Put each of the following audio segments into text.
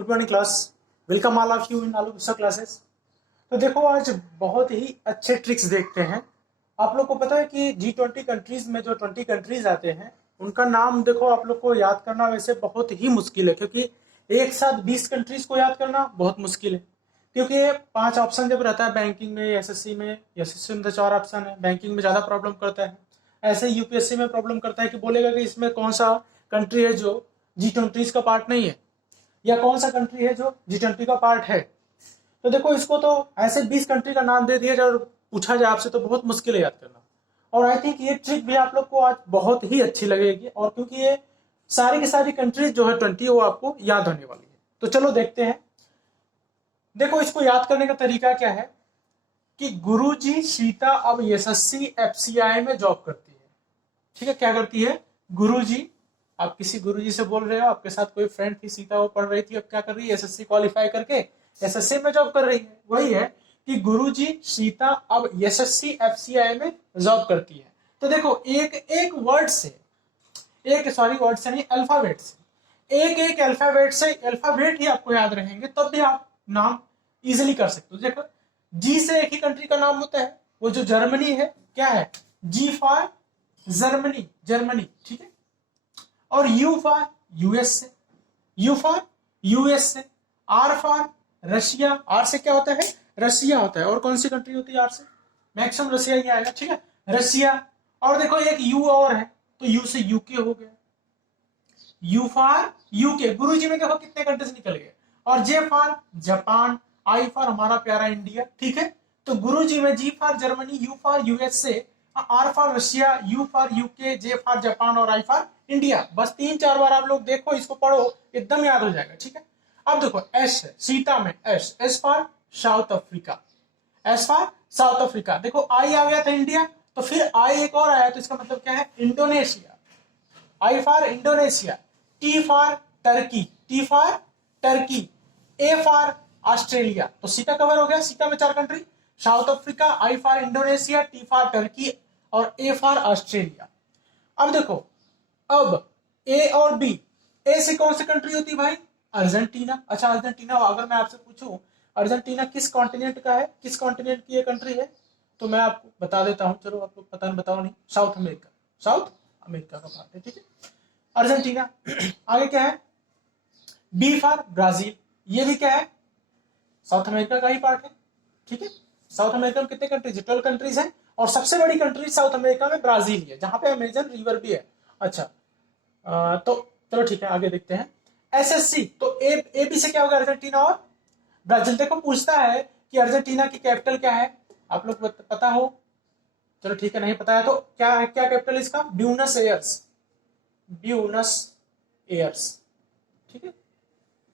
Good morning class. Welcome all of you in आलू गुस्सा classes. तो देखो आज बहुत ही अच्छे ट्रिक्स देखते हैं। आप लोग को पता है कि G20 कंट्रीज में जो 20 कंट्रीज आते हैं उनका नाम देखो आप लोग को याद करना वैसे बहुत ही मुश्किल है, क्योंकि एक साथ 20 कंट्रीज को याद करना बहुत मुश्किल है। क्योंकि ये 5 ऑप्शन जब रहता है बैंकिंग में, एसएससी में तो 4 ऑप्शन है। बैंकिंग में ज्यादा प्रॉब्लम करता है, ऐसे यूपीएससी में प्रॉब्लम करता है कि बोलेगा कि इसमें कौन सा कंट्री है जो G20 का पार्ट नहीं है, या कौन सा कंट्री है जो G20 का पार्ट है। तो देखो इसको तो ऐसे 20 कंट्री का नाम दे दिया जाए और पूछा जाए आपसे तो बहुत मुश्किल है याद करना। और आई थिंक ये ट्रिक भी आप लोग को आज बहुत ही अच्छी लगेगी, और क्योंकि ये सारी की सारी कंट्रीज जो है 20 वो आपको याद होने वाली है। तो चलो देखते हैं। देखो इसको याद करने का तरीका क्या है कि गुरुजी सीता अब यशस्वी एफसीआई में जॉब करती है। ठीक है, क्या करती है? गुरुजी, आप किसी गुरुजी से बोल रहे हो, आपके साथ कोई फ्रेंड थी सीता, वो पढ़ रही थी, अब क्या कर रही है? एसएससी क्वालिफाई करके एसएससी में जॉब कर रही है। वही है कि गुरुजी सीता अब यशस्वी एफसीआई में जॉब करती है। तो देखो एक एक वर्ड से, वर्ड से नहीं, अल्फाबेट से, एक अल्फाबेट से, अल्फाबेट ही आपको याद रहेंगे तब भी आप नाम इजिली कर सकते हो। देखो जी से एक ही कंट्री का नाम होता है, वो जो जर्मनी है, क्या है? G for Germany, Germany. ठीक है। और U for USA, U for USA. R for Russia, R से क्या होता है? रशिया होता है। और कौन सी कंट्री होती है आर से? मैक्सिमम रशिया ही आएगा। ठीक है, रशिया। और देखो एक यू और है, तो यू से यूके हो गया, यू फॉर यूके। गुरुजी में देखो कितने कंट्रीज निकल गए। और J for Japan, I for हमारा प्यारा इंडिया। ठीक है, तो गुरुजी में G for Germany, U for USA, R for Russia, U for UK, J for Japan और आई फॉर इंडिया। बस 3-4 बार आप लोग देखो, इसको पढ़ो, एकदम याद हो जाएगा। ठीक है। अब देखो एस है, सीता में S, S for south Africa, S for south Africa. देखो आई आ गया था इंडिया, तो फिर आई एक और आया, तो इसका मतलब क्या है? Indonesia, I for Indonesia. T for Turkey, T for Turkey. A for Australia. तो सीटा कवर हो गया। सीटा में 4 country, south Africa, I for Indonesia, T for Turkey और ए फॉर ऑस्ट्रेलिया। अब देखो, अब ए और बी, ए से कौन सी कंट्री होती है भाई? अर्जेंटीना। अच्छा अर्जेंटीना, अगर मैं आपसे पूछूं अर्जेंटीना किस कॉन्टिनेंट का है, किस कॉन्टिनेंट की ये कंट्री है, तो मैं आपको बता देता हूं। चलो आप लोग पता बताओ नहीं, साउथ अमेरिका, साउथ अमेरिका का पार्ट है। ठीक है, अर्जेंटीना। आगे क्या है? बी फॉर ब्राजील, ये भी क्या है? साउथ अमेरिका का ही पार्ट है। ठीक है, साउथ अमेरिका में कितने कंट्रीज? 12 कंट्रीज हैं, और सबसे बड़ी कंट्री साउथ अमेरिका में ब्राजील है, जहां पे अमेजन रिवर भी है। अच्छा तो चलो ठीक है, आगे देखते हैं। एसएससी, तो ए बी से क्या होगा? अर्जेंटीना और ब्राजील। देखो पूछता है कि अर्जेंटीना की कैपिटल क्या है, आप लोग पता हो? चलो ठीक है, नहीं पता है तो क्या है, क्या कैपिटल इसका? Buenos Aires, Buenos Aires. ठीक है,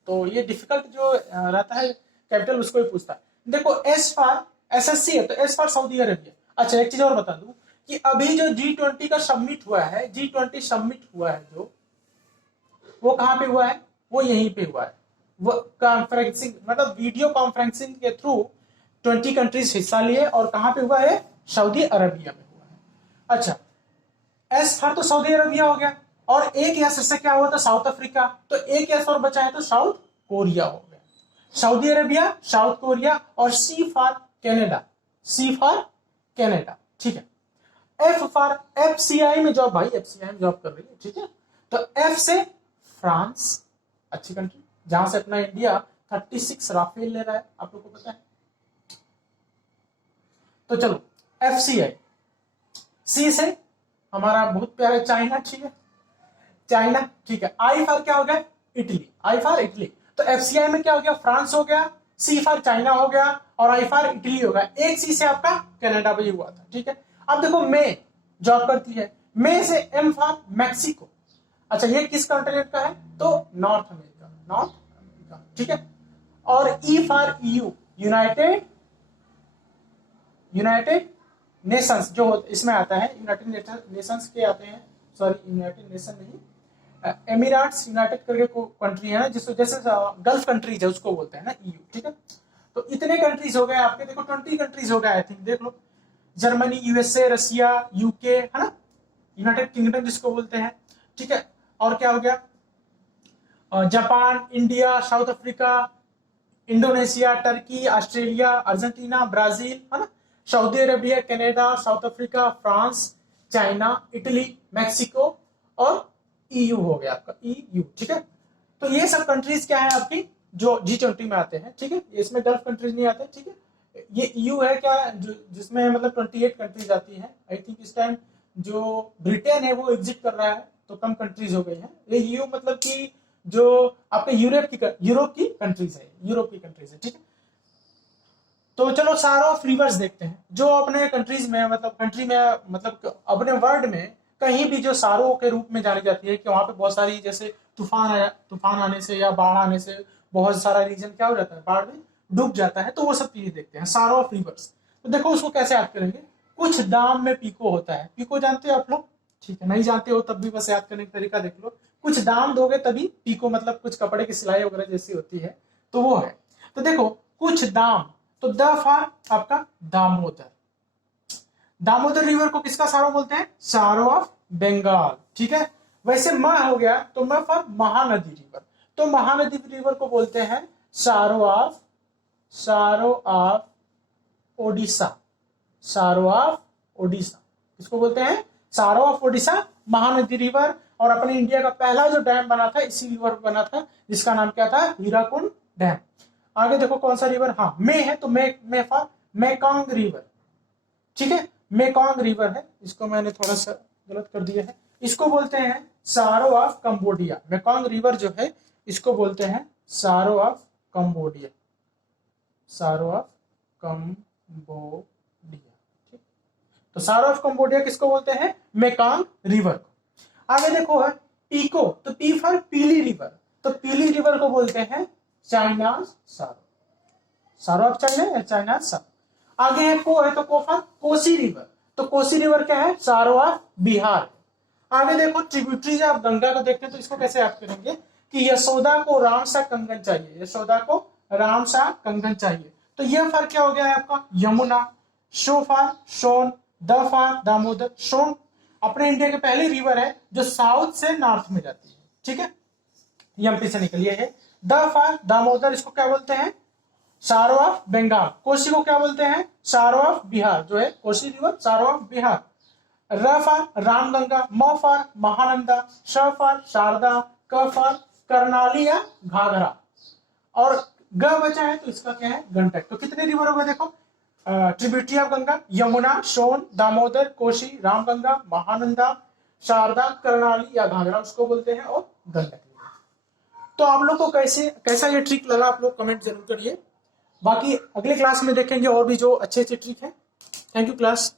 तो ये डिफिकल्ट जो रहता है कैपिटल, उसको ही पूछता है। देखो एस फॉर एसएससी है, तो एस फॉर सऊदी अरेबिया। अच्छा एक चीज और बता दूं कि अभी जो G20 का सबमिट हुआ है, G20 सबमिट हुआ है जो, वो कहां पे हुआ है? वो यहीं पे हुआ है। वो कॉन्फ्रेंसिंग, मतलब वीडियो कॉन्फ्रेंसिंग के थ्रू 20 कंट्रीज हिस्सा लिए, और कहां पे हुआ है? सऊदी अरबिया में हुआ है। अच्छा एस था तो सऊदी अरबिया हो गया, और एक यस से क्या हुआ था? South Africa. तो एक यस और बचा है तो साउथ कोरिया हो गया। सऊदी अरबिया, साउथ कोरिया, और C for Canada, C for Canada. ठीक है, एफ फॉर एफसीआई में जॉब, भाई एफसीआई में जॉब कर रही है। ठीक है, तो एफ से फ्रांस, अच्छी कंट्री, जहां से अपना इंडिया 36 राफेल ले रहा है, आप लोग को पता है। तो चलो एफसीआई। सी से हमारा बहुत प्यारा चाइना। ठीक है, चाइना। ठीक है, आई फॉर क्या हो गया? Italy, I for Italy. तो एफसीआई में क्या हो गया? फ्रांस हो गया, सी फॉर चाइना हो गया, और आई फॉर इटली हो गया। एक सी से आपका कनाडा भी हुआ था। ठीक है, अब देखो मे जॉब करती है, मे से एम फॉर मैक्सिको। अच्छा ये किस कॉन्टिनेंट का है? तो नॉर्थ अमेरिका, नॉर्थ अमेरिका। ठीक है, और E for EU, United, United Nations जो इसमें आता है, यूनाइटेड नेशंस के आते हैं, सॉरी यूनाइटेड नेशन नहीं, एमिरेट्स यूनाइटेड करके कंट्री है ना, जिसको जैसे गल्फ कंट्रीज है उसको बोलते हैं ना ईयू। ठीक है, तो इतने कंट्रीज हो गए आपके, देखो 20 कंट्रीज हो गए आई थिंक, देख लो। जर्मनी, यूएसए, रशिया, यूके, है ना, यूनाइटेड किंगडम जिसको बोलते हैं। ठीक है, और क्या हो गया? Japan, India, south Africa, Indonesia, Turkey, Australia, Argentina, Brazil, है ना, Saudi Arabia, Canada, south Africa, France, China, Italy, Mexico और ईयू हो गया आपका ईयू। ठीक है, तो ये सब कंट्रीज क्या है आपकी जो G20 में आते हैं। ठीक है, इसमें गल्फ कंट्रीज नहीं आते। ठीक है, ये ईयू है क्या जिसमें मतलब 28 कंट्रीज आती है। आई थिंक इस टाइम जो ब्रिटेन है वो एग्जिट कर रहा है तो कम कंट्रीज हो गई है। ये ईयू मतलब कि जो आपके यूरोप की कंट्रीज है, यूरोप की कंट्रीज है। ठीक है, तो चलो सारा ऑफ रिवर्स देखते हैं जो अपने कंट्रीज में मतलब कंट्री में मतलब अपने वर्ल्ड में कहीं भी जो सारो के रूप में जानी जाती है कि वहां पे बहुत सारी जैसे तूफान आने से या बाढ़ आने से बहुत सारा रीजन क्या हो जाता है, बाढ़ में डूब जाता है। तो वो सब चीजें देखते हैं सारो ऑफ रिवर्स। तो देखो उसको कैसे याद करेंगे। कुछ दाम में पीको होता है, पीको जानते हो आप लोग? ठीक है, नहीं जानते हो तब भी बस याद करने का तरीका देख लो। कुछ दाम दोगे तभी पीको मतलब कुछ कपड़े की सिलाई वगैरह जैसी होती है, तो वो है। तो देखो कुछ दाम, तो द फॉर आपका दामोदर। दामोदर रिवर को किसका सारो बोलते हैं? सारो ऑफ बंगाल। ठीक है, वैसे म हो गया तो म फॉर महानदी रिवर, तो महानदी रिवर को बोलते हैं सारो ऑफ ओडिशा। सारो ऑफ ओडिशा किसको बोलते हैं? सारो ऑफ ओडिशा, महानदी रिवर। और अपने इंडिया का पहला जो डैम बना था इसी रिवर पर बना था जिसका नाम क्या था? हीराकुंड डैम। आगे देखो कौन सा रिवर, हाँ मे है तो मे फॉर मेकॉन्ग रिवर। ठीक है, मेकॉन्ग रिवर है, इसको मैंने थोड़ा सा गलत कर दिया है। इसको बोलते हैं सारो ऑफ कंबोडिया। मेकॉन्ग रिवर जो है इसको बोलते हैं सारो ऑफ कंबोडिया। सारो ऑफ कंबोडिया। ठीक, तो सारो ऑफ कंबोडिया किसको बोलते हैं? मेकॉन्ग रिवर को। आगे देखो है पीको, तो पी फॉर पीली रिवर, तो पीली रिवर को बोलते हैं चाइना सारो। सारो ऑफ चाइना या चाइना सारो। आगे है को, है तो को फॉर कोसी रिवर, तो कोसी रिवर क्या है? सारो ऑफ बिहार। आगे देखो ट्रिब्यूटरी, आप गंगा को देखते हैं तो इसको कैसे याद करेंगे कि यशोदा को राम सा कंगन चाहिए, यशोदा को राम सा कंगन चाहिए। तो यह फॉर क्या हो गया है आपका? यमुना। शो for Son, D for Damodar. Son अपने इंडिया के पहले रिवर है जो साउथ से नॉर्थ में जाती है। ठीक है, एमपी से निकली है। द फॉर दामोदर, इसको क्या बोलते हैं? सारो ऑफ बंगाल। कोसी को क्या बोलते हैं? सारो ऑफ बिहार, जो है Kosi river sorrow of Bihar. र फॉर रामगंगा, म फॉर महानंदा, श फॉर शारदा, क फॉर करनाली या घाघरा, और ग बचा है तो इसका क्या है? गंडक। तो कितने रिवर हो गए देखो? ट्रिब्यूटरी ऑफ गंगा यमुना, सोन, दामोदर, कोसी, रामगंगा, महानंदा, शारदा, करनाली या घाघरा उसको बोलते हैं, और गंडक। तो आप लोग को कैसा ये ट्रिक लगा आप लोग कमेंट जरूर करिए। बाकी अगले क्लास में देखेंगे और भी जो अच्छे अच्छे ट्रिक हैं। Thank you class.